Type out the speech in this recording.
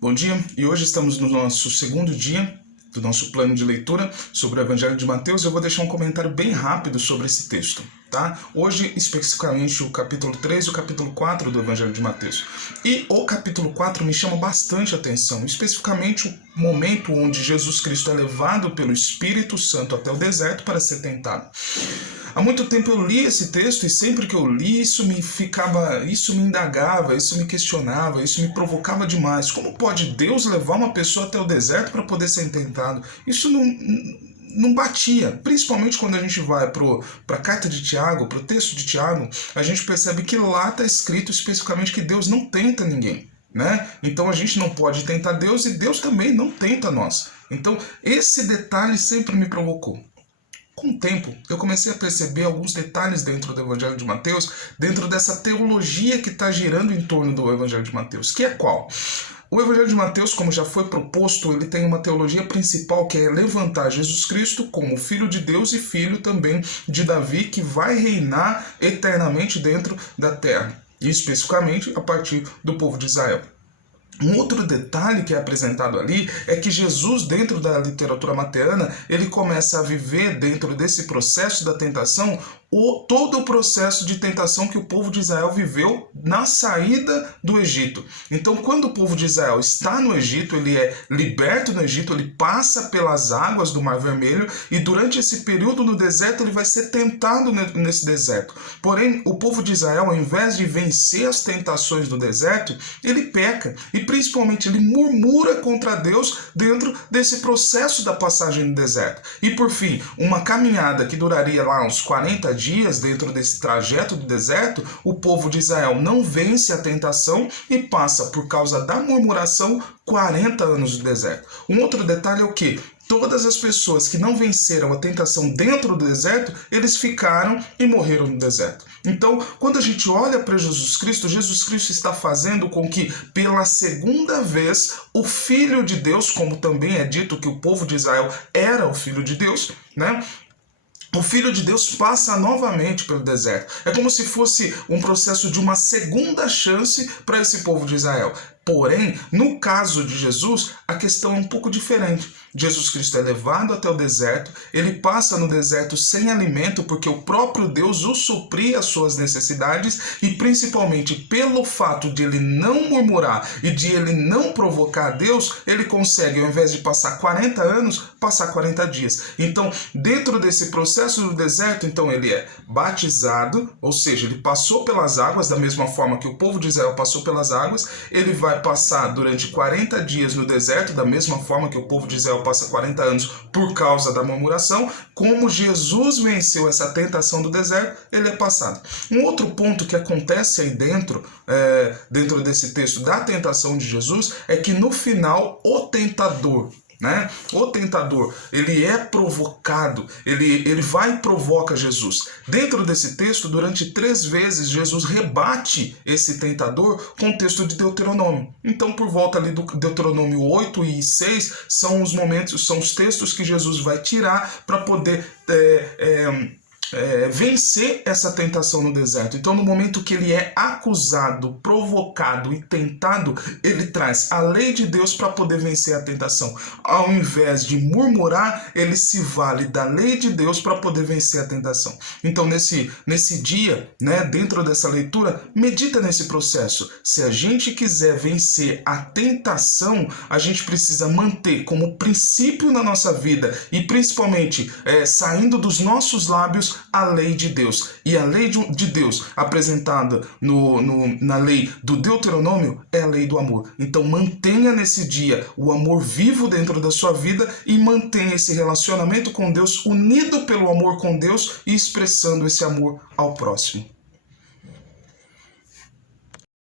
Bom dia, e hoje estamos no nosso segundo dia do nosso plano de leitura sobre o Evangelho de Mateus. Eu vou deixar um comentário bem rápido sobre esse texto, tá? Hoje, especificamente, o capítulo 3 e o capítulo 4 do Evangelho de Mateus. E o capítulo 4 me chama bastante atenção, especificamente o momento onde Jesus Cristo é levado pelo Espírito Santo até o deserto para ser tentado. Há muito tempo eu li esse texto e sempre que eu li isso me indagava, isso me questionava, isso me provocava demais. Como pode Deus levar uma pessoa até o deserto para poder ser tentado? Isso não batia, principalmente quando a gente vai para a carta de Tiago, para o texto de Tiago, a gente percebe que lá está escrito especificamente que Deus não tenta ninguém, né? Então a gente não pode tentar Deus e Deus também não tenta nós. Então esse detalhe sempre me provocou. Com o tempo, eu comecei a perceber alguns detalhes dentro do Evangelho de Mateus, dentro dessa teologia que está girando em torno do Evangelho de Mateus, que é qual? O Evangelho de Mateus, como já foi proposto, ele tem uma teologia principal que é levantar Jesus Cristo como Filho de Deus e Filho também de Davi, que vai reinar eternamente dentro da terra, e especificamente a partir do povo de Israel. Um outro detalhe que é apresentado ali é que Jesus, dentro da literatura mateana, ele começa a viver dentro desse processo da tentação todo o processo de tentação que o povo de Israel viveu na saída do Egito. Então, quando o povo de Israel está no Egito, ele é liberto no Egito, ele passa pelas águas do Mar Vermelho e durante esse período no deserto ele vai ser tentado nesse deserto. Porém, o povo de Israel, ao invés de vencer as tentações do deserto, ele peca e principalmente ele murmura contra Deus dentro desse processo da passagem no deserto. E por fim, uma caminhada que duraria lá uns 40 dias dentro desse trajeto do deserto, o povo de Israel não vence a tentação e passa, por causa da murmuração, 40 anos no deserto. Um outro detalhe é o que? Todas as pessoas que não venceram a tentação dentro do deserto, eles ficaram e morreram no deserto. Então, quando a gente olha para Jesus Cristo está fazendo com que, pela segunda vez, o Filho de Deus, como também é dito que o povo de Israel era o Filho de Deus, né? O Filho de Deus passa novamente pelo deserto. É como se fosse um processo de uma segunda chance para esse povo de Israel. Porém, no caso de Jesus, a questão é um pouco diferente. Jesus Cristo é levado até o deserto, ele passa no deserto sem alimento, porque o próprio Deus o supria as suas necessidades, e principalmente pelo fato de ele não murmurar e de ele não provocar Deus, ele consegue, ao invés de passar 40 anos, passar 40 dias. Então, dentro desse processo do deserto, então ele é batizado, ou seja, ele passou pelas águas, da mesma forma que o povo de Israel passou pelas águas, ele vai passar durante 40 dias no deserto, da mesma forma que o povo de Israel passa 40 anos por causa da murmuração. Como Jesus venceu essa tentação do deserto, ele é passado. Um outro ponto que acontece aí dentro desse texto da tentação de Jesus, é que no final o tentador, né? O tentador, ele é provocado, ele vai e provoca Jesus. Dentro desse texto, durante 3 vezes, Jesus rebate esse tentador com o texto de Deuteronômio. Então, por volta ali do Deuteronômio 8 e 6, são os textos que Jesus vai tirar para poder vencer essa tentação no deserto. Então, no momento que ele é acusado, provocado e tentado, ele traz a lei de Deus para poder vencer a tentação. Ao invés de murmurar, ele se vale da lei de Deus para poder vencer a tentação. Então, nesse dia, né, dentro dessa leitura, medita nesse processo. Se a gente quiser vencer a tentação, a gente precisa manter como princípio na nossa vida e principalmente saindo dos nossos lábios a lei de Deus. E a lei de Deus apresentada na lei do Deuteronômio é a lei do amor. Então mantenha nesse dia o amor vivo dentro da sua vida e mantenha esse relacionamento com Deus unido pelo amor com Deus e expressando esse amor ao próximo.